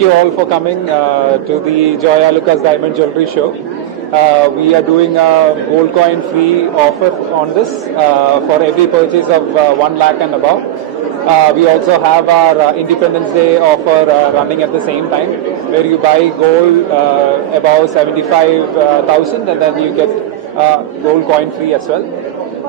you all for coming uh, to the Joya Lucas Diamond Jewelry Show. Uh, we are doing a gold coin free offer on this uh, for every purchase of uh, 1 lakh and above. Uh, we also have our uh, Independence Day offer uh, running at the same time where you buy gold uh, above 75,000 and then you get uh, gold coin free as well.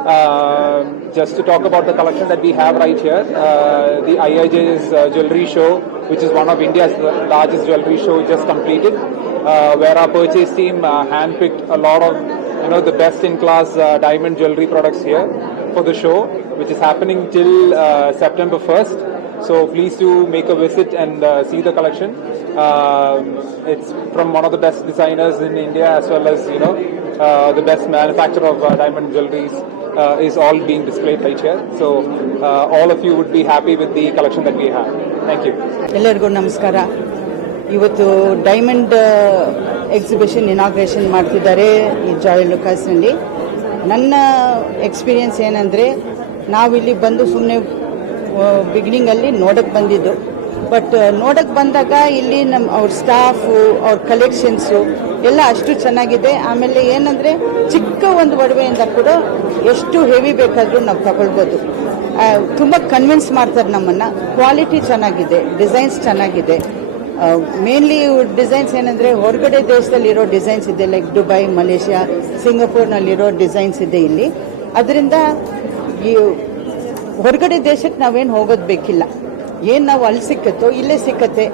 Um, just to talk about the collection that we have right here, uh, the IIJ's uh, jewelry show, which is one of India's largest jewelry show, just completed, uh, where our purchase team uh, handpicked a lot of you know the best-in-class uh, diamond jewelry products here for the show, which is happening till uh, September 1st. So please do make a visit and uh, see the collection. Um, it's from one of the best designers in India as well as you know uh, the best manufacturer of uh, diamond jewelries uh, is all being displayed right here. So uh, all of you would be happy with the collection that we have. ಎಲ್ಲರಿಗೂ ನಮಸ್ಕಾರ. ಇವತ್ತು diamond exhibition inauguration ಮಾಡ್ತಿದ್ದಾರೆ ಈ ಜಾಯ್ ಲುಕಾಸ್ನಲ್ಲಿ ನನ್ನ experience ಏನಂದರೆ ನಾವಿಲ್ಲಿ ಬಂದು ಸುಮ್ಮನೆ ಬಿಗಿನಿಂಗಲ್ಲಿ ನೋಡಕ್ಕೆ ಬಂದಿದ್ದು. ಬಟ್ ನೋಡಕ್ಕೆ ಬಂದಾಗ ಇಲ್ಲಿ ನಮ್ಮ ಅವ್ರ ಸ್ಟಾಫು ಅವ್ರ ಕಲೆಕ್ಷನ್ಸು ಎಲ್ಲ ಅಷ್ಟು ಚೆನ್ನಾಗಿದೆ. ಆಮೇಲೆ ಏನಂದರೆ, ಚಿಕ್ಕ ಒಂದು ಒಡವೆಯಿಂದ ಕೂಡ ಎಷ್ಟು ಹೆವಿ ಬೇಕಾದರೂ ನಾವು ತಗೊಳ್ಬೋದು. ತುಂಬ ಕನ್ವಿನ್ಸ್ ಮಾಡ್ತಾರೆ ನಮ್ಮನ್ನು. ಕ್ವಾಲಿಟಿ ಚೆನ್ನಾಗಿದೆ ಡಿಸೈನ್ಸ್ ಚೆನ್ನಾಗಿದೆ. ಮೇನ್ಲಿ ಡಿಸೈನ್ಸ್ ಏನಂದರೆ ಹೊರಗಡೆ ದೇಶದಲ್ಲಿರೋ ಡಿಸೈನ್ಸ್ ಇದೆ ಲೈಕ್ ದುಬೈ ಮಲೇಷ್ಯಾ ಸಿಂಗಪೂರ್ನಲ್ಲಿರೋ ಡಿಸೈನ್ಸ್ ಇದೆ ಇಲ್ಲಿ. ಅದರಿಂದ ಈ ಹೊರಗಡೆ ದೇಶಕ್ಕೆ ನಾವೇನು ಹೋಗೋದು ಬೇಕಿಲ್ಲ. ಏನು ನಾವು ಅಲ್ಲಿ ಸಿಕ್ಕತ್ತೋ ಇಲ್ಲೇ ಸಿಕ್ಕತ್ತೆ.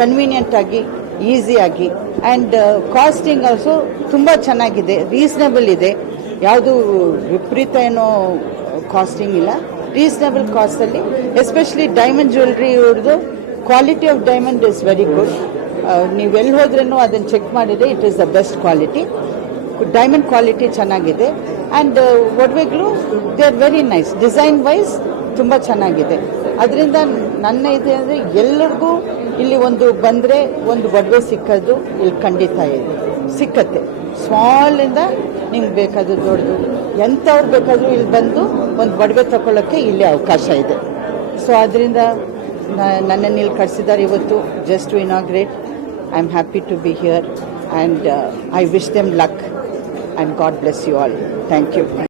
ಕನ್ವೀನಿಯಂಟ್ ಆಗಿ ಈಸಿಯಾಗಿ ಆ್ಯಂಡ್ ಕಾಸ್ಟಿಂಗ್ ಆಲ್ಸೋ ತುಂಬ ಚೆನ್ನಾಗಿದೆ ರೀಸನಬಲ್ ಇದೆ. ಯಾವುದು ವಿಪರೀತ ಏನೋ ಕಾಸ್ಟಿಂಗ್ ಇಲ್ಲ. ರೀಸನಬಲ್ ಕಾಸ್ಟಲ್ಲಿ ಎಸ್ಪೆಷಲಿ ಡೈಮಂಡ್ ಜ್ಯುವೆಲ್ರಿ ಇವ್ರದ್ದು quality of diamond is very good ನೀವು ಎಲ್ಲಿ ಹೋದ್ರೂ ಅದನ್ನು ಚೆಕ್ ಮಾಡಿದರೆ it is the best quality diamond quality ಚೆನ್ನಾಗಿದೆ. And ಒಡವೆಗಳು they are very nice design wise ತುಂಬ ಚೆನ್ನಾಗಿದೆ. ಅದರಿಂದ ನನ್ನ ಇದೆ ಅಂದರೆ ಎಲ್ಲರಿಗೂ ಇಲ್ಲಿ ಒಂದು ಬಂದರೆ ಒಂದು ಒಡವೆ ಸಿಕ್ಕೋದು ಇಲ್ಲಿ ಖಂಡಿತ ಇದೆ. ಸಿಕ್ಕತ್ತೆ. ಸ್ಮಾಲಿಂದ ನಿಮ್ಗೆ ಬೇಕಾದ ದೊಡ್ಡದು. ಎಂಥವ್ರು ಬೇಕಾದರೂ ಇಲ್ಲಿ ಬಂದು ಒಂದು ಒಡವೆ ತಗೊಳ್ಳೋಕ್ಕೆ ಇಲ್ಲಿ ಅವಕಾಶ ಇದೆ. ಸೊ ಅದರಿಂದ ನನ್ನನ್ನು ಇಲ್ಲಿ ಕಳಿಸಿದ್ದಾರೆ ಇವತ್ತು. Just to inaugurate I am happy to be here and I wish them luck and God bless you all thank you